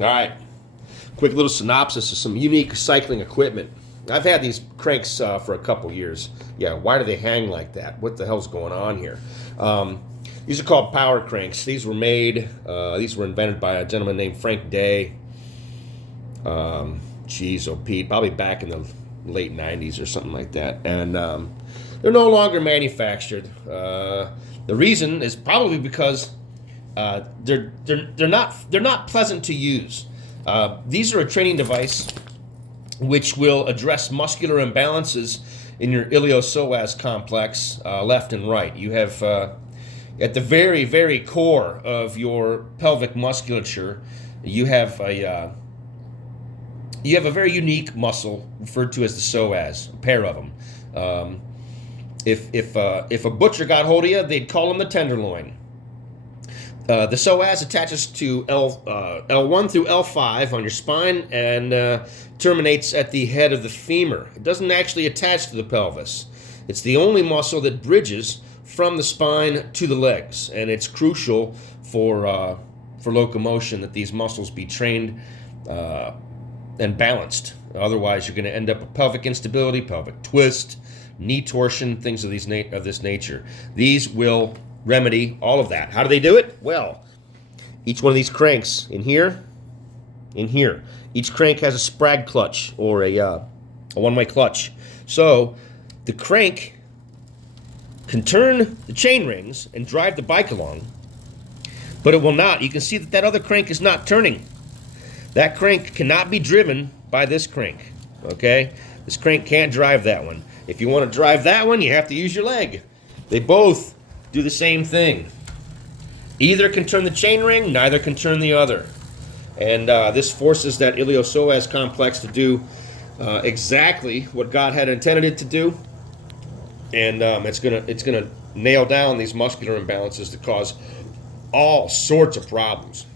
All right. Quick little synopsis of some unique cycling equipment. I've had these cranks for a couple years. Yeah, why do they hang like that? What the hell's going on here? Um, these are called power cranks. These were invented by a gentleman named Frank Day. Geez, oh Pete, probably back in the late 90s or something like that. And they're no longer manufactured. The reason is probably because they're not pleasant to use. These are a training device which will address muscular imbalances in your iliopsoas complex, left and right. You have at the very, very core of your pelvic musculature, you have a very unique muscle referred to as the psoas, a pair of them. If a butcher got hold of you, they'd call him the tenderloin. The psoas attaches to L1 through L5 on your spine and terminates at the head of the femur. It doesn't actually attach to the pelvis. It's the only muscle that bridges from the spine to the legs, and it's crucial for locomotion that these muscles be trained and balanced. Otherwise, you're going to end up with pelvic instability, pelvic twist, knee torsion, things of this nature. These will remedy all of that. How do they do it? Well, each one of these cranks in here, each crank has a sprag clutch or a one-way clutch. So the crank can turn the chain rings and drive the bike along, but it will not. You can see that other crank is not turning. That crank cannot be driven by this crank, okay? This crank can't drive that one. If you want to drive that one, you have to use your leg. They both do the same thing. Either can turn the chain ring, neither can turn the other. And this forces that iliopsoas complex to do exactly what God had intended it to do. And it's gonna nail down these muscular imbalances that cause all sorts of problems.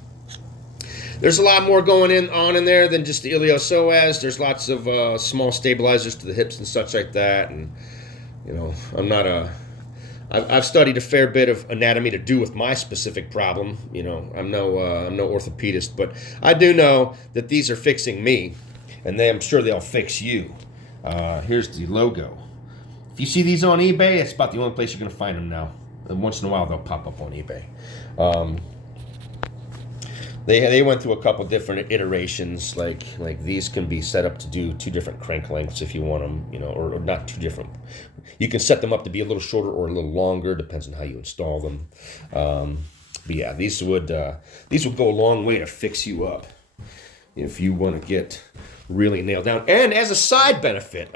There's a lot more going on in there than just the iliopsoas. There's lots of small stabilizers to the hips and such like that. And I've studied a fair bit of anatomy to do with my specific problem. I'm no orthopedist, but I do know that these are fixing me, and I'm sure they'll fix you. Here's the logo. If you see these on eBay, it's about the only place you're going to find them now. And once in a while, they'll pop up on eBay. They went through a couple different iterations. Like these can be set up to do 2 different crank lengths if you want them, or not 2 different. You can set them up to be a little shorter or a little longer, depends on how you install them. But yeah, these would go a long way to fix you up if you want to get really nailed down. And as a side benefit,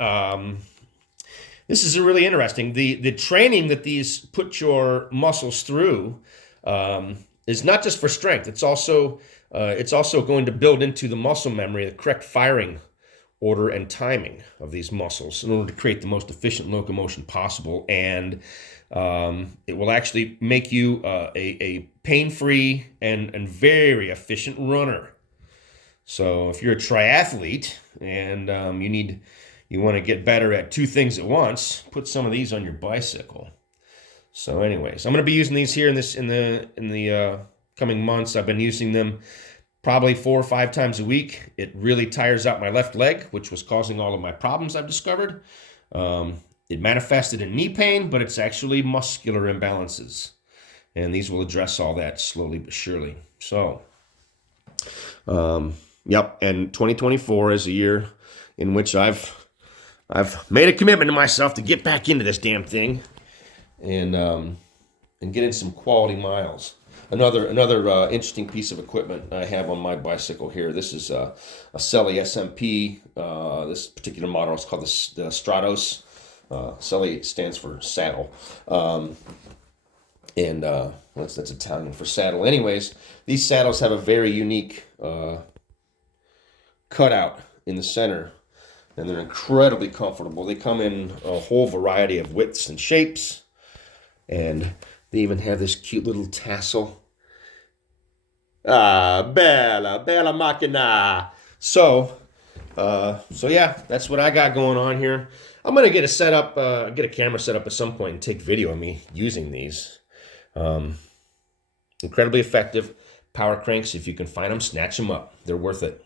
this is really interesting. The training that these put your muscles through is not just for strength. It's also going to build into the muscle memory the correct firing order and timing of these muscles in order to create the most efficient locomotion possible. And it will actually make you a pain-free and very efficient runner. So if you're a triathlete and you want to get better at 2 things at once, put some of these on your bicycle. So anyways, I'm going to be using these here in the coming months. I've been using them probably 4 or 5 times a week. It really tires out my left leg, which was causing all of my problems I've discovered. It manifested in knee pain, but it's actually muscular imbalances. And these will address all that slowly but surely. So, yep. And 2024 is a year in which I've made a commitment to myself to get back into this damn thing and get in some quality miles. Another interesting piece of equipment I have on my bicycle here. This is a Selly SMP. This particular model is called the Stratos. Selly stands for saddle. That's Italian for saddle. Anyways, these saddles have a very unique cutout in the center, and they're incredibly comfortable. They come in a whole variety of widths and shapes, and they even have this cute little tassel. Bella macchina. So yeah, that's what I got going on here. I'm gonna get a camera set up at some point and take video of me using these. Incredibly effective, Power cranks, if you can find them, snatch them up. They're worth it.